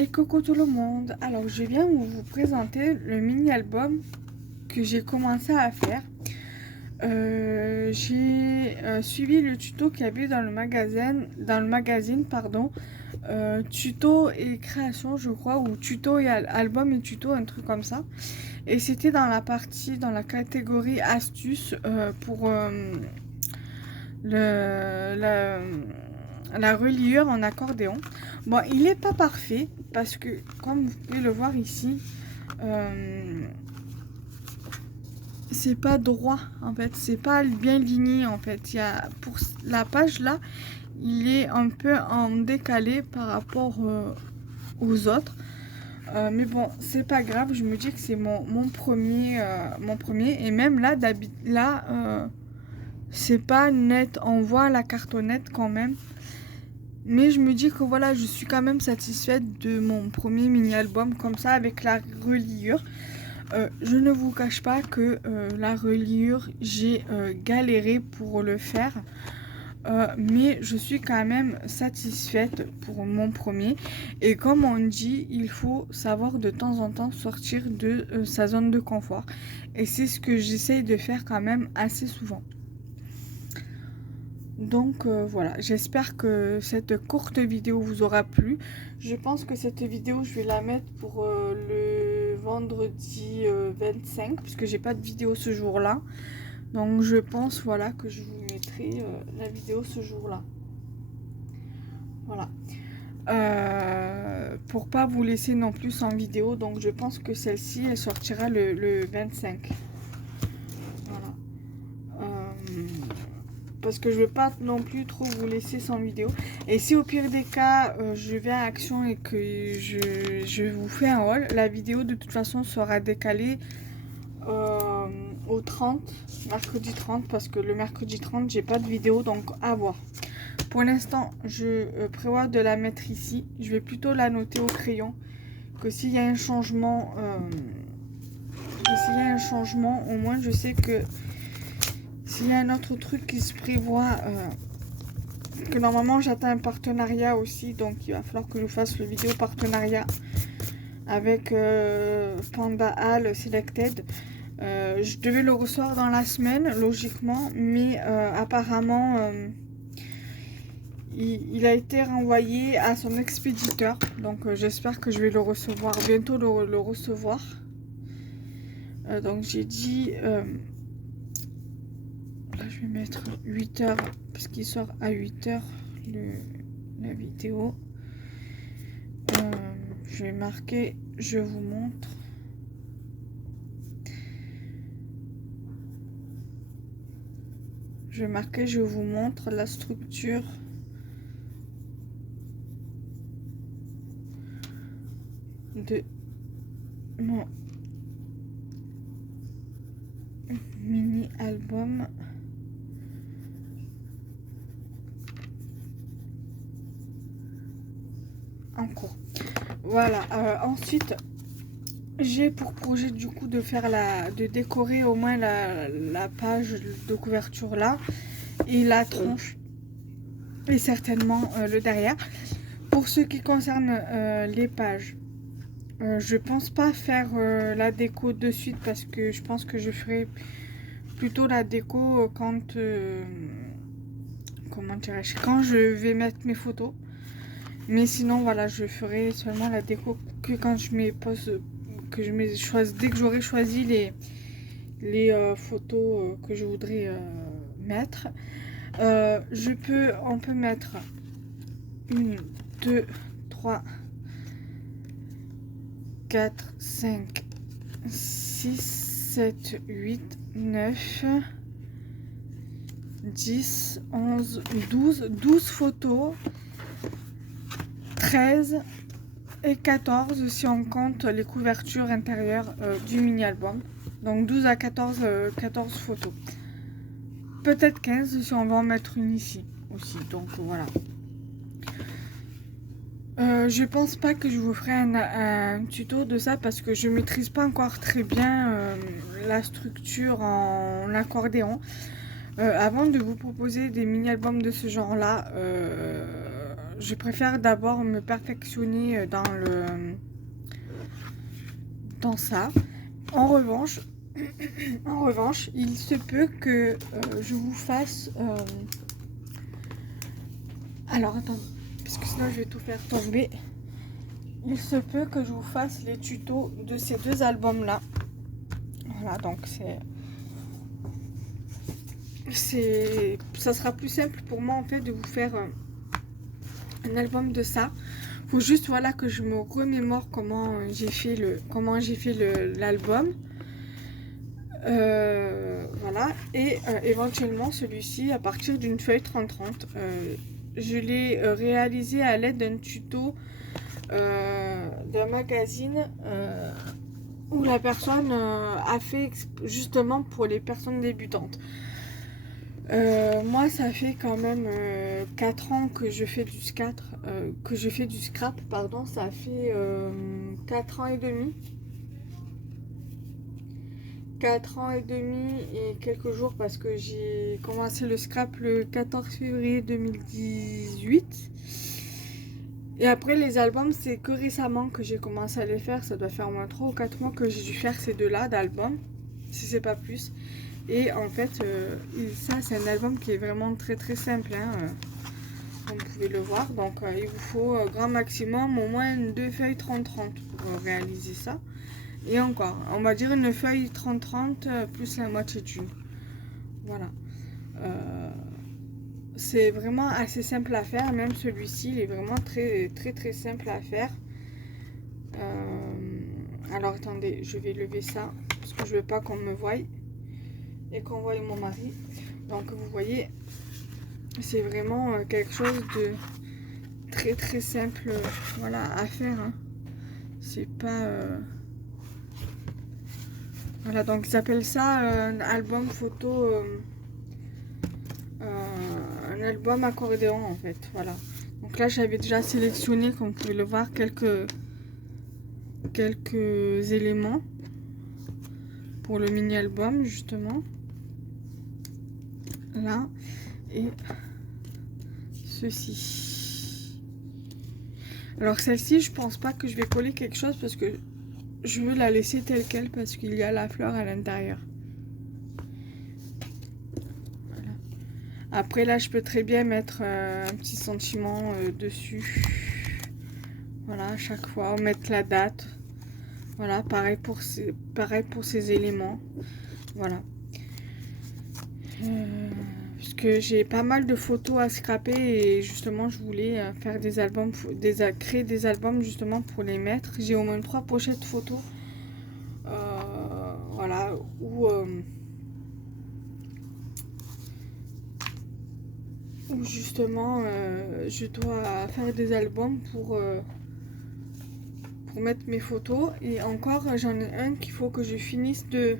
Et coucou tout le monde. Alors je viens vous présenter le mini-album que j'ai commencé à faire. J'ai suivi le tuto qu'il y avait dans le magazine, pardon, tuto et création je crois, ou tuto et album et tuto, un truc comme ça. Et c'était dans la catégorie astuces pour la reliure en accordéon. Bon, il n'est pas parfait parce que, comme vous pouvez le voir ici, c'est pas droit en fait, c'est pas bien ligné en fait. Pour la page là, il est un peu en décalé par rapport aux autres. Mais bon, c'est pas grave, je me dis que c'est mon premier, et même là, c'est pas net, on voit la cartonnette quand même. Mais je me dis que voilà, je suis quand même satisfaite de mon premier mini-album comme ça avec la reliure. Je ne vous cache pas que la reliure, j'ai galéré pour le faire. Mais je suis quand même satisfaite pour mon premier. Et comme on dit, il faut savoir de temps en temps sortir de sa zone de confort. Et c'est ce que j'essaye de faire quand même assez souvent. Donc voilà, j'espère que cette courte vidéo vous aura plu. Je pense que cette vidéo, je vais la mettre pour le vendredi 25, puisque j'ai pas de vidéo ce jour-là. Donc je pense voilà que je vous mettrai la vidéo ce jour-là. Voilà. Pour pas vous laisser non plus sans vidéo, donc je pense que celle-ci, elle sortira le 25. Voilà. Parce que je veux pas non plus trop vous laisser sans vidéo. Et si au pire des cas je vais à Action et que je vous fais un haul, la vidéo de toute façon sera décalée au 30, mercredi 30, parce que le mercredi 30 j'ai pas de vidéo, donc à voir. Pour l'instant je prévois de la mettre ici. Je vais plutôt la noter au crayon, que s'il y a un changement au moins je sais que s'il y a un autre truc qui se prévoit, que normalement j'attends un partenariat aussi, donc il va falloir que je fasse le vidéo partenariat avec Panda Hall Selected. Je devais le recevoir dans la semaine logiquement, mais apparemment il a été renvoyé à son expéditeur, donc j'espère que je vais le recevoir bientôt, le recevoir. Donc j'ai dit là, je vais mettre 8h parce qu'il sort à 8h la vidéo. Je vais marquer, je vous montre. Je vais marquer, je vous montre la structure de mon mini album. En cours. Voilà. Ensuite, j'ai pour projet du coup de faire de décorer au moins la page de couverture là et la tronche et certainement le derrière. Pour ce qui concerne les pages, je pense pas faire la déco de suite parce que je pense que je ferai plutôt la déco quand comment dirais-je, quand je vais mettre mes photos. Mais sinon voilà, je ferai seulement la déco que quand je mets pose, que je mets dès que j'aurai choisi les photos que je voudrais mettre. On peut mettre 1, 2, 3, 4, 5, 6, 7, 8, 9, 10, 11, 12 photos, 13 et 14 si on compte les couvertures intérieures du mini-album. Donc 12 à 14 photos. Peut-être 15 si on va en mettre une ici aussi. Donc voilà. Je pense pas que je vous ferai un tuto de ça parce que je maîtrise pas encore très bien la structure en accordéon. Avant de vous proposer des mini-albums de ce genre-là, je préfère d'abord me perfectionner dans ça. En revanche, il se peut que je vous fasse... alors, attends, parce que sinon je vais tout faire tomber. Il se peut que je vous fasse les tutos de ces deux albums-là. Voilà, donc ça sera plus simple pour moi en fait de vous faire un album de ça. Faut juste voilà que je me remémore comment j'ai fait l'album. Voilà, et éventuellement celui-ci à partir d'une feuille 30-30. Je l'ai réalisé à l'aide d'un tuto d'un magazine où la personne a fait justement pour les personnes débutantes. Moi ça fait quand même 4 ans que je fais du scrap, pardon, ça fait 4 ans et demi. 4 ans et demi et quelques jours parce que j'ai commencé le scrap le 14 février 2018. Et après les albums, c'est que récemment que j'ai commencé à les faire. Ça doit faire au moins 3 ou 4 mois que j'ai dû faire ces deux-là d'albums, si c'est pas plus. Et en fait, ça c'est un album qui est vraiment très très simple, hein, comme vous pouvez le voir. Donc il vous faut grand maximum au moins 2 feuilles 30-30 pour réaliser ça. Et encore, on va dire une feuille 30-30 plus la moitié d'une. Voilà. C'est vraiment assez simple à faire. Même celui-ci, il est vraiment très très très simple à faire. Alors attendez, je vais lever ça parce que je veux pas qu'on me voie et qu'on voie mon mari. Donc vous voyez, c'est vraiment quelque chose de très très simple, voilà, à faire. Hein. C'est pas... Voilà, donc ils appellent ça un album photo, un album accordéon en fait, voilà. Donc là j'avais déjà sélectionné, comme vous pouvez le voir, quelques éléments pour le mini album justement. Là, et ceci. Alors celle-ci, je pense pas que je vais coller quelque chose parce que je veux la laisser telle quelle parce qu'il y a la fleur à l'intérieur. Voilà. Après là, je peux très bien mettre un petit sentiment dessus. Voilà, à chaque fois, mettre la date. Voilà, pareil pour ces éléments. Voilà. Puisque j'ai pas mal de photos à scraper et justement je voulais faire des albums, créer des albums justement pour les mettre. J'ai au moins 3 pochettes photos, voilà, où justement je dois faire des albums pour mettre mes photos. Et encore j'en ai un qu'il faut que je finisse de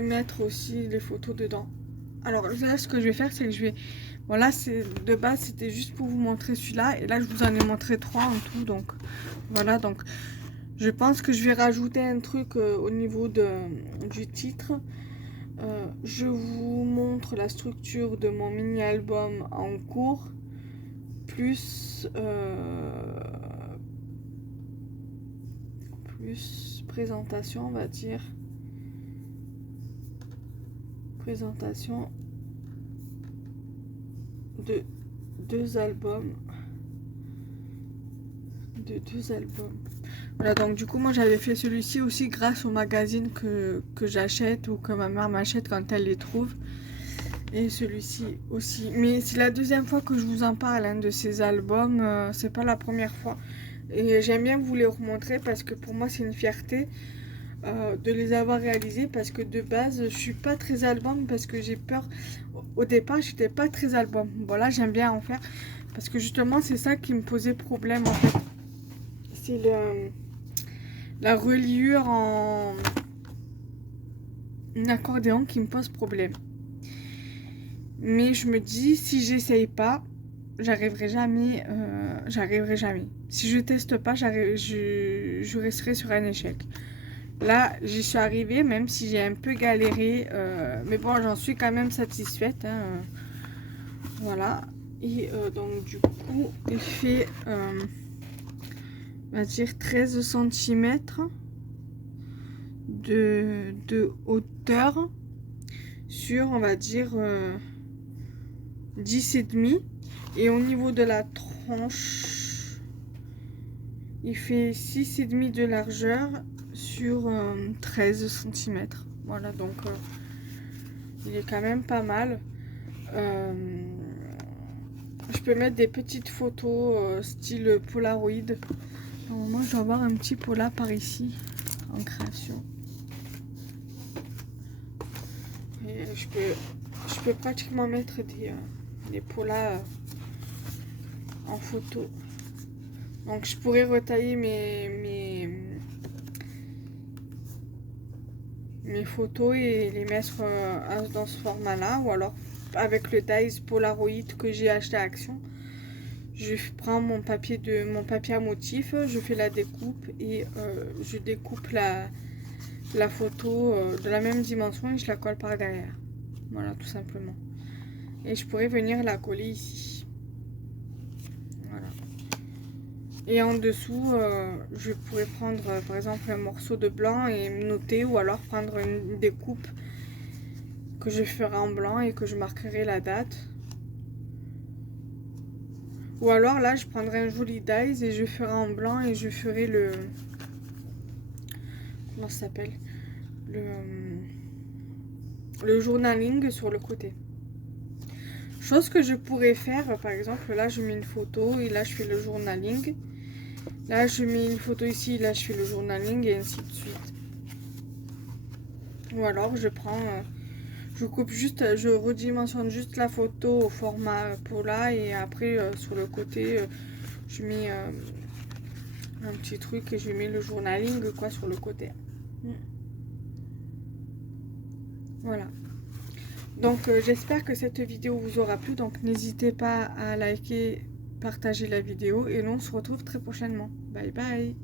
mettre aussi les photos dedans. Alors là, ce que je vais faire, c'est que je vais... Voilà, de base, c'était juste pour vous montrer celui-là. Et là, je vous en ai montré 3 en tout. Donc, voilà. Donc, je pense que je vais rajouter un truc au niveau du titre. Je vous montre la structure de mon mini-album en cours. Plus présentation, on va dire. Présentation de deux albums. Voilà, donc du coup moi j'avais fait celui-ci aussi grâce au magazine que j'achète ou que ma mère m'achète quand elle les trouve. Et celui-ci aussi. Mais c'est la deuxième fois que je vous en parle, hein, de ces albums. C'est pas la première fois. Et j'aime bien vous les remontrer parce que pour moi c'est une fierté. De les avoir réalisés parce que de base je suis pas très album parce que j'ai peur. Au départ j'étais pas très album. Voilà, j'aime bien en faire parce que justement c'est ça qui me posait problème en fait. C'est la reliure en accordéon qui me pose problème. Mais je me dis, si j'essaye pas, j'arriverai jamais. Si je teste pas, je resterai sur un échec. Là, j'y suis arrivée, même si j'ai un peu galéré. Mais bon, j'en suis quand même satisfaite. Hein. Voilà. Et donc du coup, il fait, on va dire 13 cm de hauteur sur, on va dire, 10,5. Et au niveau de la tranche, il fait 6,5 de largeur sur 13 cm. Voilà, donc il est quand même pas mal. Je peux mettre des petites photos style Polaroid. Normalement, je dois avoir un petit Pola par ici en création. Et je peux pratiquement mettre des Polas en photo. Donc je pourrais retailler mes photos et les mettre dans ce format-là, ou alors avec le dies Polaroid que j'ai acheté à Action. Je prends mon papier à motif, je fais la découpe et je découpe la photo de la même dimension et je la colle par derrière. Voilà, tout simplement. Et je pourrais venir la coller ici. Voilà. Et en dessous, je pourrais prendre par exemple un morceau de blanc et noter, ou alors prendre une découpe que je ferai en blanc et que je marquerai la date. Ou alors là, je prendrai un joli dies et je ferai en blanc et je ferai le... Comment ça s'appelle? Le journaling sur le côté. Chose que je pourrais faire, par exemple, là je mets une photo et là je fais le journaling. Là je mets une photo ici, là je fais le journaling et ainsi de suite. Ou alors je prends, je coupe juste, je redimensionne juste la photo au format Pola et après sur le côté je mets un petit truc et je mets le journaling quoi sur le côté. Voilà. Donc j'espère que cette vidéo vous aura plu, donc n'hésitez pas à liker, partager la vidéo et nous on se retrouve très prochainement. Bye bye.